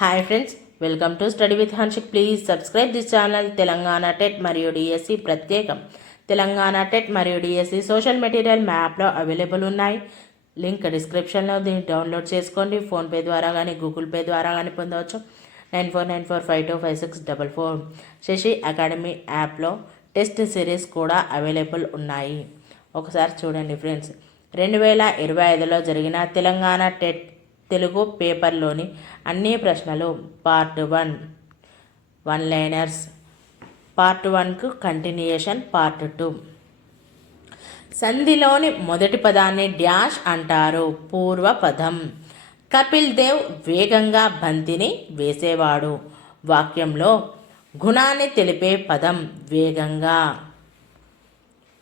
Hi friends welcome to study with Hanshik please subscribe this channel Telangana TET మరియు DSC ప్రత్యేకం. Telangana TET మరియు DSC social material మ్యాప్లో available ఉన్నాయి. Link డిస్క్రిప్షన్లో దీన్ని డౌన్లోడ్ చేసుకోండి. ఫోన్పే ద్వారా కానీ గూగుల్ పే ద్వారా కానీ పొందవచ్చు. Nine four nine four five two five six double four Shashi Academy యాప్లో టెస్ట్ సిరీస్ కూడా అవైలబుల్ ఉన్నాయి. ఒకసారి చూడండి ఫ్రెండ్స్ రెండు వేల ఇరవై ఐదులో జరిగిన తెలంగాణ టెట్ తెలుగు పేపర్లోని అన్ని ప్రశ్నలు part one. One liners. Part వన్కు continuation part two. సంధిలోని మొదటి పదాన్ని డ్యాష్ అంటారు పూర్వ పదం కపిల్ దేవ్ వేగంగా బంతిని వేసేవాడు. వాక్యంలో గుణాన్ని తెలిపే పదం వేగంగా.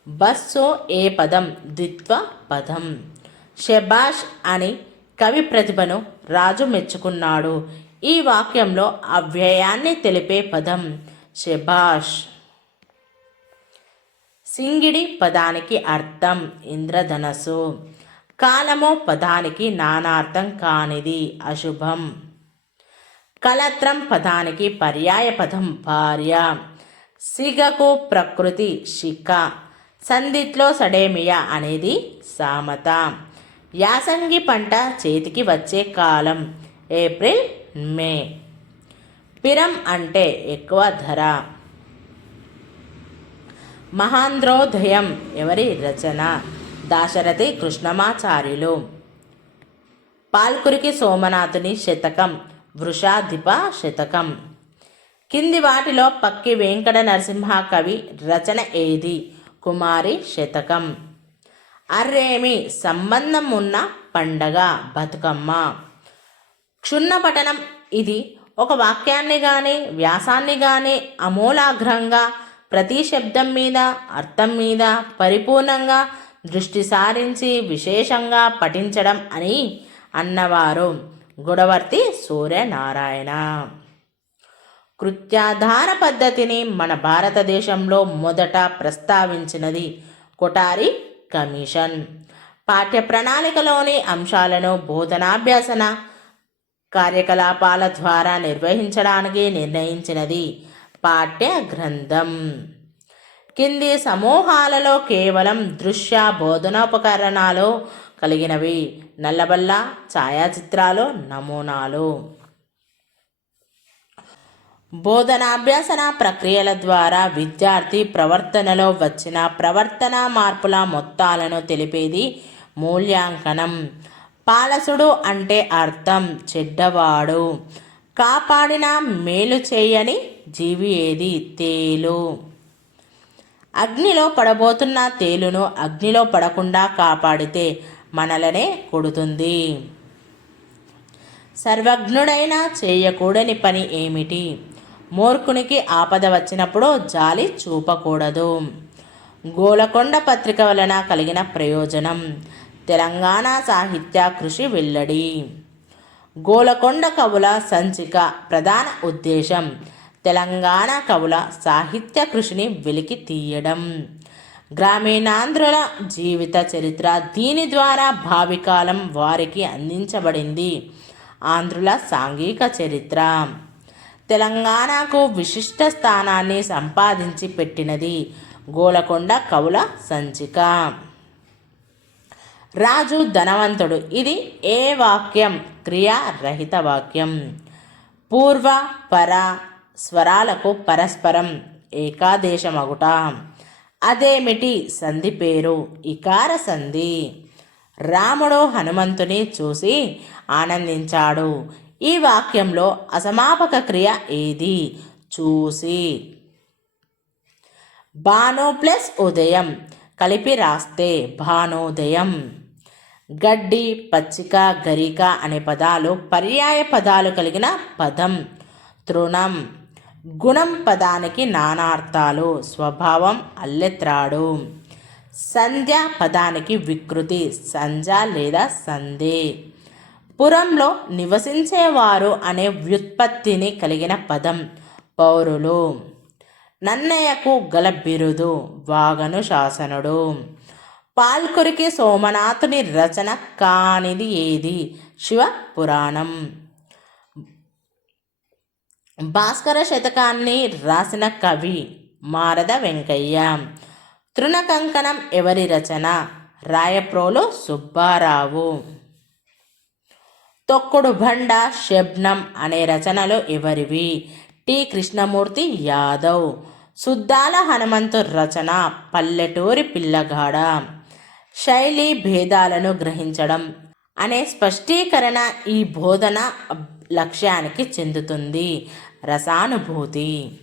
బస్సు ఏ పదం? ద్విత్వ పదం. షెబాష్ అని కవి ప్రతిభను రాజు మెచ్చుకున్నాడు. ఈ వాక్యంలో అవ్యయాన్ని తెలిపే పదం శభాష్. సింగిడి పదానికి అర్థం ఇంద్రధనస్సు. కాలము పదానికి నానార్థం కానిది అశుభం. కలత్రం పదానికి పర్యాయ పదం భార్య. సిగకు ప్రకృతి శిఖ. సందిట్లో సడేమియా అనేది సామత. యాసంగి పంట చేతికి వచ్చే కాలం ఏప్రిల్ మే. పిరం అంటే ఎక్కువ ధర. మహాంధ్రోదయం ఎవరి రచన? దాశరథి కృష్ణమాచార్యులు. పాల్కురికి సోమనాథుని శతకం వృషాధిప శతకం. కింది వాటిలో పక్కి వెంకట నరసింహ కవి రచన ఏది? కుమారి శతకం. అర్రేమి సంబంధం ఉన్న పండగ? బతుకమ్మ. క్షుణ్ణపఠనం ఇది ఒక వాక్యాన్ని కానీ వ్యాసాన్ని కానీ అమూలాగ్రంగా ప్రతి శబ్దం మీద అర్థం మీద పరిపూర్ణంగా దృష్టి సారించి విశేషంగా పఠించడం అని అన్నవారు గుడవర్తి సూర్యనారాయణ. కృత్యాధార పద్ధతిని మన భారతదేశంలో మొదట ప్రస్తావించినది కొటారి కమిషన్. పాఠ్య ప్రణాళికలోని అంశాలను బోధనాభ్యాసన కార్యకలాపాల ద్వారా నిర్వహించడానికి నిర్ణయించినది పాఠ్య గ్రంథం కింది సమూహాలలో కేవలం దృశ్య బోధనోపకరణాలు కలిగినవి. నల్లబల్ల ఛాయాచిత్రాలు నమూనాలు. బోధనాభ్యాసన ప్రక్రియల ద్వారా విద్యార్థి ప్రవర్తనలో వచ్చిన ప్రవర్తన మార్పుల మొత్తాలను తెలిపేది మూల్యాంకనం. పాలసుడు అంటే అర్థం చెడ్డవాడు. కాపాడిన మేలు చేయని జీవి ఏది? తేలు. అగ్నిలో పడబోతున్న తేలును అగ్నిలో పడకుండా కాపాడితే మనలనే కొడుతుంది. సర్వజ్ఞుడైన చేయకూడని పని ఏమిటి? మూర్ఖునికి ఆపద వచ్చినప్పుడు జాలి చూపకూడదు. గోలకొండ పత్రిక వలన కలిగిన ప్రయోజనం తెలంగాణ సాహిత్య కృషి వెల్లడి. గోలకొండ కవుల సంచిక ప్రధాన ఉద్దేశం తెలంగాణ కవుల సాహిత్య కృషిని వెలికి తీయడం. గ్రామీణాంధ్రుల జీవిత చరిత్ర దీని ద్వారా భావికాలం వారికి అందించబడింది. ఆంధ్రుల సాంఘిక చరిత్ర. తెలంగాణకు విశిష్ట స్థానాన్ని సంపాదించి పెట్టినది గోలకొండ కవుల సంచిక. రాజు ధనవంతుడు. ఇది ఏ వాక్యం? క్రియారహిత వాక్యం. పూర్వ పర స్వరాలకు పరస్పరం ఏకాదేశమగుట. అదేమిటి? సంధి పేరు. ఇకార సంధి. రాముడు హనుమంతుని చూసి ఆనందించాడు. ఈ వాక్యంలో అసమాపక క్రియ ఏది? చూసి. భాను ప్లస్ ఉదయం కలిపి రాస్తే భానోదయం గడ్డి పచ్చిక గరిక అనే పదాలు పర్యాయ పదాలు కలిగిన పదం. తృణం. గుణం పదానికి నానార్థాలు స్వభావం అల్లెత్రాడు. సంధ్య పదానికి వికృతి సంజ లేదా సందే పురంలో నివసించేవారు అనే వ్యుత్పత్తిని కలిగిన పదం పౌరులు. నన్నయ్యకు గల బిరుదు వాగను శాసనుడు. పాల్కురికి సోమనాథుని రచన కానిది ఏది? శివ పురాణం. భాస్కర శతకాన్ని రాసిన కవి మారద వెంకయ్య. తృణకంకణం ఎవరి రచన? రాయప్రోలు సుబ్బారావు. తొక్కుడు బండ శబ్నం అనే రచనలు ఎవరివి? టి. కృష్ణమూర్తి యాదవ్. సుద్దాల హనుమంతు రచన పల్లెటూరి పిల్లగాడ. శైలి భేదాలను గ్రహించడం అనే స్పష్టీకరణ ఈ బోధన లక్ష్యానికి చెందుతుంది. రసానుభూతి.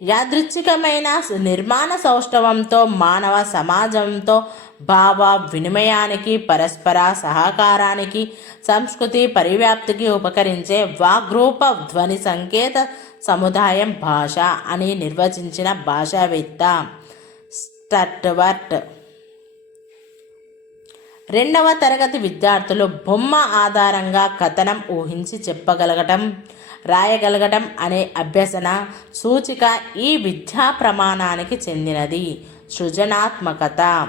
యాదృచ్ఛికమైన నిర్మాణ సౌష్ఠవంతో మానవ సమాజంతో భావ వినిమయానికి పరస్పర సహకారానికి సంస్కృతి పరివ్యాప్తికి ఉపకరించే వాగ్రూప ధ్వని సంకేత సముదాయం భాష అని నిర్వచించిన భాషావేత్త స్టట్వర్ట్ రెండవ తరగతి విద్యార్థులు బొమ్మ ఆధారంగా కథనం ఊహించి చెప్పగలగటం రాయగలగటం అనే అభ్యసన సూచిక ఈ విద్యా ప్రమాణానికి చెందినది. సృజనాత్మకత.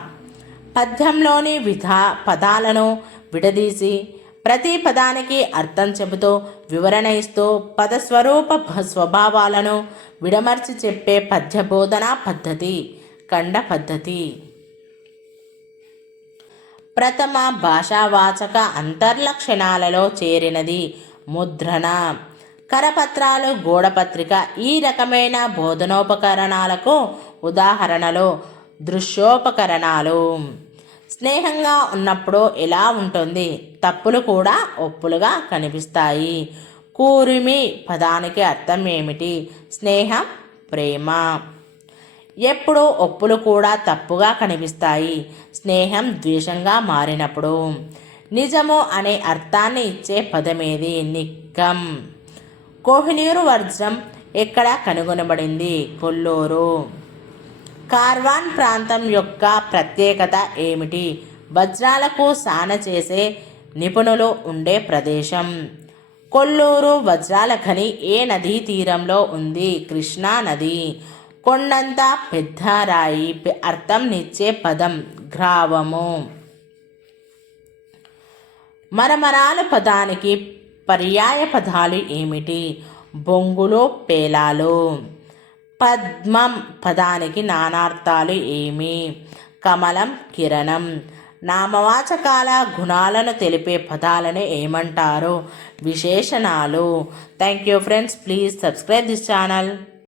పద్యంలోని విధా పదాలను విడదీసి ప్రతి పదానికి అర్థం చెబుతూ వివరణ ఇస్తూ పదస్వరూప స్వభావాలను విడమర్చి చెప్పే పద్యబోధనా పద్ధతి ఖండ పద్ధతి. ప్రథమ భాషావాచక అంతర్లక్షణాలలో చేరినది ముద్రణ. కరపత్రాలు గోడపత్రిక ఈ రకమైన బోధనోపకరణాలకు ఉదాహరణలు దృశ్యోపకరణాలు. స్నేహంగా ఉన్నప్పుడు ఎలా ఉంటుంది. తప్పులు కూడా ఒప్పులుగా కనిపిస్తాయి. కూరిమి పదానికి అర్థం ఏమిటి? స్నేహం ప్రేమ. ఎప్పుడు ఒప్పులు కూడా తప్పుగా కనిపిస్తాయి. స్నేహం ద్వేషంగా మారినప్పుడు. నిజము అనే అర్థాన్ని ఇచ్చే పదమేది? నిక్కం కోహినూరు వజ్రం ఎక్కడ కనుగొనబడింది? కొల్లూరు. కార్వాన్ ప్రాంతం యొక్క ప్రత్యేకత ఏమిటి? వజ్రాలకు సాన చేసే నిపుణులు ఉండే ప్రదేశం. కొల్లూరు వజ్రాల ఖని ఏ నదీ తీరంలో ఉంది? కృష్ణా నది. కొండంత పెద్ద రాయి అర్థం నిచ్చే పదం గ్రావము. మరమరాలు పదానికి పర్యాయ పదాలు ఏమిటి? బొంగులు పేలాలు. పద్మం పదానికి నానార్థాలు ఏమి? కమలం కిరణం. నామవాచకాల గుణాలను తెలిపే పదాలను ఏమంటారు? విశేషణాలు. Thank you friends please subscribe this channel